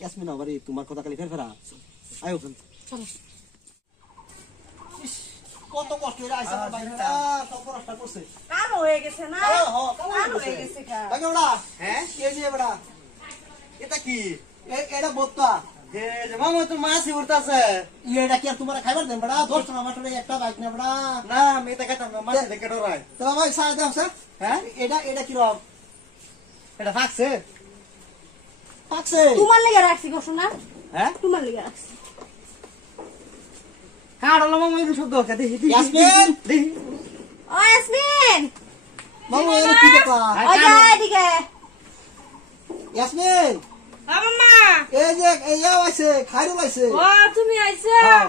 ইয়াসমিন বাড়ি তোমার কথা খালি ফের ফেরা আয়ো চলো কত কষ্ট করে আইসা আমার বাইরে সব খরচটা করছে কালো হয়ে গেছে না হ্যাঁ, হ্যাঁ, কালো হয়ে গেছে। গেছে গা। হ্যাঁ এই যে বেড়া এটা কি এটা বোত্তা যে মামা তো মাছি উঠতাছে এটা কি আর তোমার খাইবার দেন বেড়া দশ টাকা মাত্র একটা বাইক না বেড়া না আমি এটা খাইতাম না মাছি দেখে ডরাই তো ভাই সাড়ে দাও স্যার হ্যাঁ এটা এটা কি রকম এটা ফাকছে পাকছে তোমার লেগে রাখছি গো শোনা। হ্যাঁ? তোমার লেগে রাখছি। কাড়লো মামা এই শব্দ কে দেখি ইয়াসমিন! দেখি ও ইয়াসমিন! মামু এটা কি ব্যাপার? হ্যাঁ, ও কালো। যা এদিকে। ইয়াসমিন! মামা এই যে এই যাও আছে খাইরুল আছে ও তুমি আইছো? হ্যাঁ।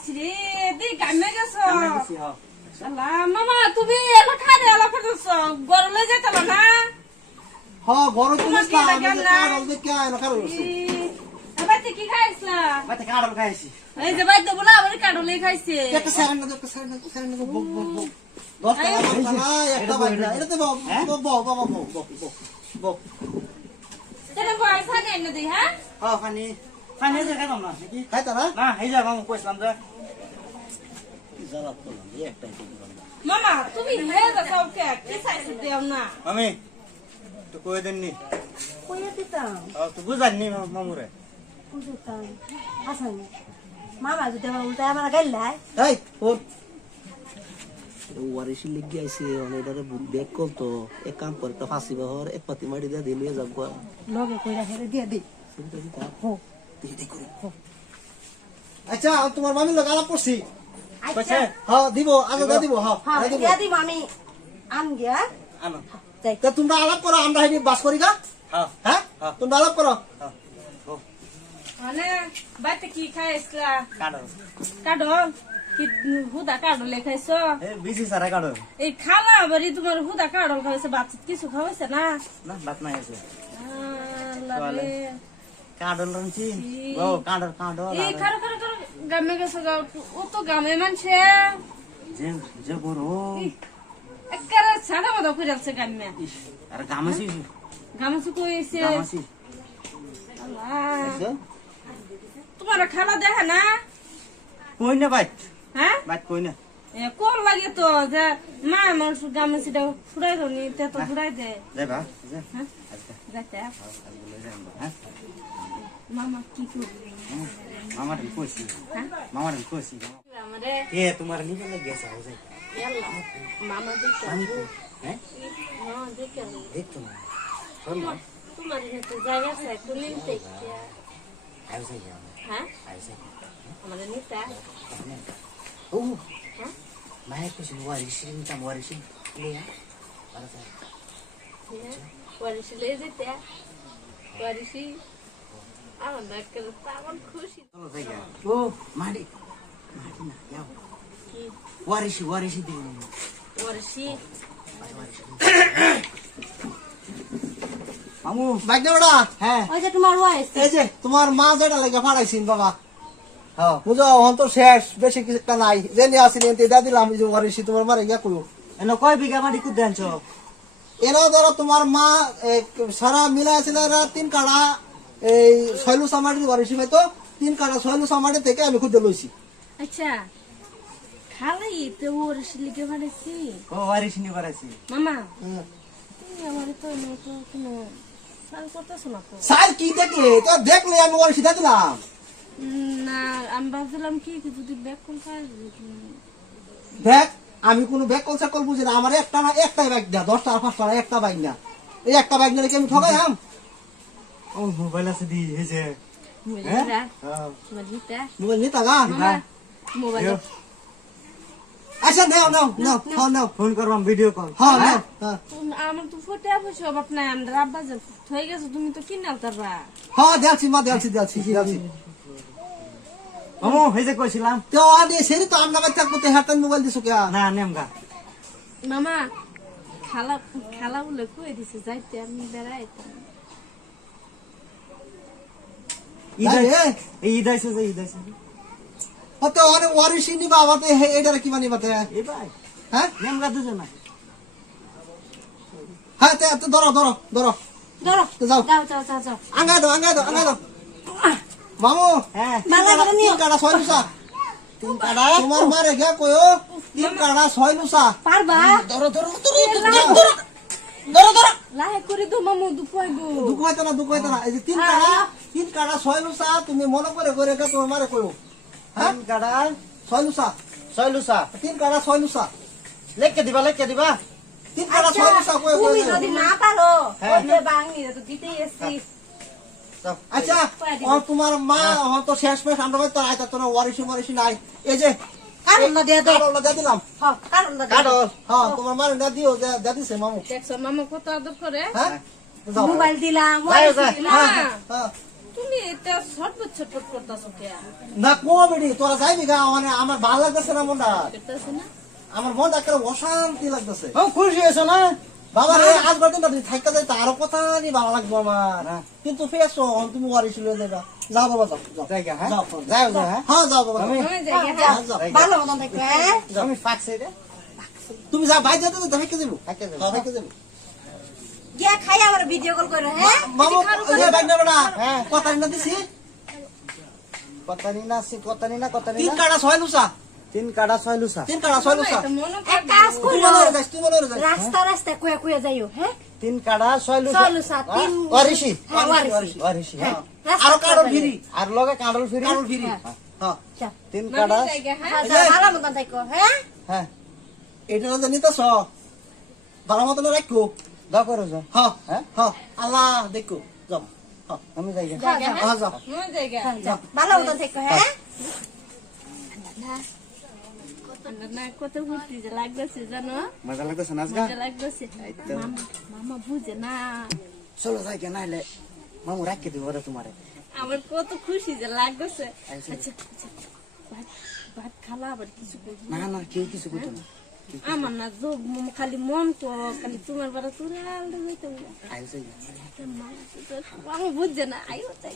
শ্রী দি গামে গেছো। আমরা গেছি, হ্যাঁ। শালা মামা তুমি এলা খারে এলা করতেছ গরলে যেতে না। হ্যাঁ এই যে না? না এবার কি খাইছলা বাতে কাড়ল খাইছি। এই যে বাইতে বলা খাইছে। একটা না একটা না স্যারেন না বক বক বক। দশ টাকা পাঁচ একটা বাইক না এটাতে বক হ্যাঁ? বক বক বক বক বক বক তেনে বয়স হানে এনে দি হ্যাঁ? হ্যাঁ ফানি। ফানি যে খাইতাম না নাকি? খাইতা না না এই যা মামা কইছিলাম যে জ্বালা করলাম এই একটাই তো দিলাম। না। মামা তুমি হে যা কে কি চাইছ দেও না? মামি। তো কই দেননি কইয়া দিতাম। ও তো বুঝাননি মামুরে। বুঝতাম। হাসান মামা যদি আমার উল্টা আমার গাইলাই এই ওর। ওয়ারিশি লিখি আইছে অনেকটারে ব্যাক কল তো এক কাম করে একটা ফাঁসি বহর এক পাতি মারি দিয়ে দিলিয়ে যাব লগে কইরা হেরে দিয়ে দি। আচ্ছা তোমার মামির লোক আলাপ করছি। কইছে হ্যাঁ দিব আগে দিব। হ্যাঁ হ্যাঁ দিব আমি। আন গিয়া। আনো। তা তোমরা আলাপ করো আমরা হেঁটে বাস করি গা হ্যাঁ। হ্যাঁ? হ্যাঁ। তোমরা আলাপ করো। হ্যাঁ। মানে বাইতে কি খাইছলা কাড়ল কাডল কি হুদা কাডলে খাইছ? এ সারা কাড়ল এই খালা বাড়ি তোমার হুদা কাডল খাইছে বাচ্চা কিছু খাওয়াইছে না? না বাত নাই আছে। কাড়ল রাঞ্চি ও কাড়ল কাড়ল এই খারো খারো খারো গামে গেছে গা ও তো গামে মানছে। যে যে বড়। একেবারে সাদা মাদা করে আছে গামে আর গামাসি? গামছে কইছে গামাসি। আল্লাহ। তোমার খালা দেখে না? কই না বাইক হ্যাঁ? বাইক কই না? এ কোন লাগে তো যে মা আমার গামছিটা ফুরাই দনি তে তো ফুরাই দে। যাবা যা। হ্যাঁ? যাতে আজকে যাই আমরা হ্যাঁ? মামা কি করবে মামার কইছি। হ্যাঁ? মামার কইছি আমারে এ তোমার লাগে গেছে যাই হ্যাঁ? দেখতো না তোমার জায়গা আছে হ্যাঁ? নিতা। ও হ্যাঁ? মাডি মাডি না যাও। ওয়ারিশি ওয়ারিশি দিন ওয়ারিশি? মামু বাইক দেবড়া হ্যাঁ। ওই যে তোমার ওয়াইস এই যে তোমার মা যেটা লেগে ফাড়াইছিন বাবা। হ্যাঁ বুঝো এখন তো শেষ বেশি কিছু একটা নাই। যে নিয়ে আসিলেন এটা দিলাম এই যে ওয়ারিশি তোমার মারে গিয়া কইও এনে কয় বিঘা মাটি কুদ দেনছ এরা ধরো তোমার মা সারা মিলা আছিল তিন কাড়া এই শৈলু সামাটির ওয়ারিশি হয়তো তিন কাড়া শৈলু সামাটি থেকে আমি খুঁজে লইছি। আচ্ছা। খালাই তো ও মামা হুম। তুমি আমার তো নতো কোনো তো। কি দেখলে তো দেখলে আমি দিয়ে দিলাম। না আমি ভাবছিলাম কি কি যদি ব্যাগ কোন পাই দেখ আমি কোনো ব্যাগ কল সাকল বুঝি না। আমার একটা না একটাই বাইক না দশটা আর পাঁচটা না একটা বাইক না এই একটা বাইক না রেখে আমি ঠকাই আম? ও মোবাইল আছে দি হেছে মোবাইলটা হ্যাঁ? মোবাইলটা মোবাইল নিতা? গা? মোবাইল আচ্ছা নাও নাও নাও হ্যাঁ নাও। ফোন করবাম ভিডিও কল হ্যাঁ নাও হ্যাঁ। আমার তো ফোটে পয়সা অভাব নাই আমরা আব্বা যে হয়ে গেছে তুমি তো কিনে আলতারবা হ্যাঁ দেখছি মা দেখছি দেখছি দেখছি মামু হেছে কইছিলাম। তো আরে সেরি তো আমরা বাচ্চা করতে হাতান মোবাইল দিছো কে না নেমগা মামা খালা খালা বলে কই দিছে যাইতে আমি বেড়াইতাম ঈদ আরে, আইছে- এই ঈদ আইছে যে ঈদ আইছে হতে অনেক ওয়ারিশি নিবা বাতে এটারে কি বাতে এই ভাই হ্যাঁ? নেমগা দুজন না? হ্যাঁ তে তো ধরো ধরো ধরো। ধরো। তো যাও। যাও যাও যাও যাও। আঙ্গাই দাও আঙ্গাই দাও আঙ্গাই দাও। মামু হ্যাঁ। তিন ছয় লুসা তিন কাড়া? তোমার মারে গিয়া কয়ো তিন কাড়া ছয় লুসা পারবা? ধরো ধরো ধরো ধরো ধরো লাহে করে তো মামু দুপাইবো দুঃখ না দুঃখ না। এই যে তিন কাড়া তিন কাড়া ছয় লুসা তুমি মনে করে করে গিয়া তোমার মারে কয়ো হ্যাঁ তিন কাড়া ছয় লুসা তিন কাড়া ছয় লুসা লেখকে দিবা লেখকে দিবা। তিন কাড়া ছয় লুসা তুমি যদি না পারো হ্যাঁ। বাঙনি তো দিতেই এসছি। আচ্ছা তোমার মা ও তো শেষ মেশ আমরা তো আইতা তোর ওয়ারিশি ওয়ারিশি নাই। এই যে কারণ না দিয়ে দাও কাড়া দিয়ে দিলাম। হ্যাঁ কারণ না কাটো হ্যাঁ তোমার মারে না দিও দে দে দিছে মামু। দেখছ মামা কত আদর করে। হ্যাঁ? মোবাইল দিলাম হ্যাঁ। তুমি এটা ছটপট ছটপট করতেছো কে? না কো তোরা যাইবি গা মানে আমার ভালো লাগতেছে না মনটা? না? আমার মনটা একটা অশান্তি লাগতেছে। ও খুশি হয়েছো না? বাবা রে আজ বাদিন না তুই থাকতে যাই আরও কথা নি ভালো লাগবো আমার। হ্যাঁ। কিন্তু ফেস তুমি ওয়ারিশি লয়ে যাবা যাও বাবা যাও যাও। জায়গা হ্যাঁ? যাও যাও। যাও হ্যাঁ? হ্যাঁ যাও বাবা আমি আমি যাই গে, হ্যাঁ, যাও ভালো মতন থাকবে হ্যাঁ? আমি ফাঁকছে রে। তুমি যা বাইরে যেতে তো হেঁকে যাব যাব গিয়া খাই আমার ভিডিও কল করে হ্যাঁ? মামু এই বাইক না। হ্যাঁ। কথা না দিছি কথা নি না সি কথা নি না কথা নি তিন না। কাড়া ছয় লুসা তিন কাড়া ছয় লুসা তিন কাড়া ছয় লুসা এক কাজ করো। তুই মনে যাস রাস্তা রাস্তা কুয়া কুয়া যাইও হ্যাঁ? তিন কাড়া ছয় লুসা ছয় লুসা, তিন- ওয়ারিশি। হ্যাঁ, ওয়ারিশি। ওয়ারিশি। ওয়ারিশি হ্যাঁ। আরও কারও কুয়া ফিরি। আর লগে কাঁড়ল ফিরি। কারও ফিরি। হ্যাঁ। হ্যাঁ। তিন কাড়া। হ্যাঁ? হ্যাঁ, ভালো মতন থাকো হ্যাঁ? হ্যাঁ। এটা হচ্ছে নিতেছ ভালো মতন রাখো করো যাও। হ্যাঁ হ্যাঁ? হ্যাঁ। আল্লাহ দেখো যাও। আমি যাই গে। যাও, যাও, হ্যাঁ যাও। যাই। যাও। ভালো থাকো হ্যাঁ? কত ঘুরতে লাগতেছে জানো? মজা লাগতেছে নাচ মজা লাগতেছে। মামা মামা বুঝে না। চলো যাই গে নাইলে মামু রাখকে দিব রে তোমারে। আমার কত খুশি যে লাগতেছে। আচ্ছা আচ্ছা ভাত ভাত খালা আবার কিছু করব? না না কেউ কিছু করতো না। আমার না যোগ খালি মন তো খালি তোমার যাই গে। আমি বুঝছে না আইও তাই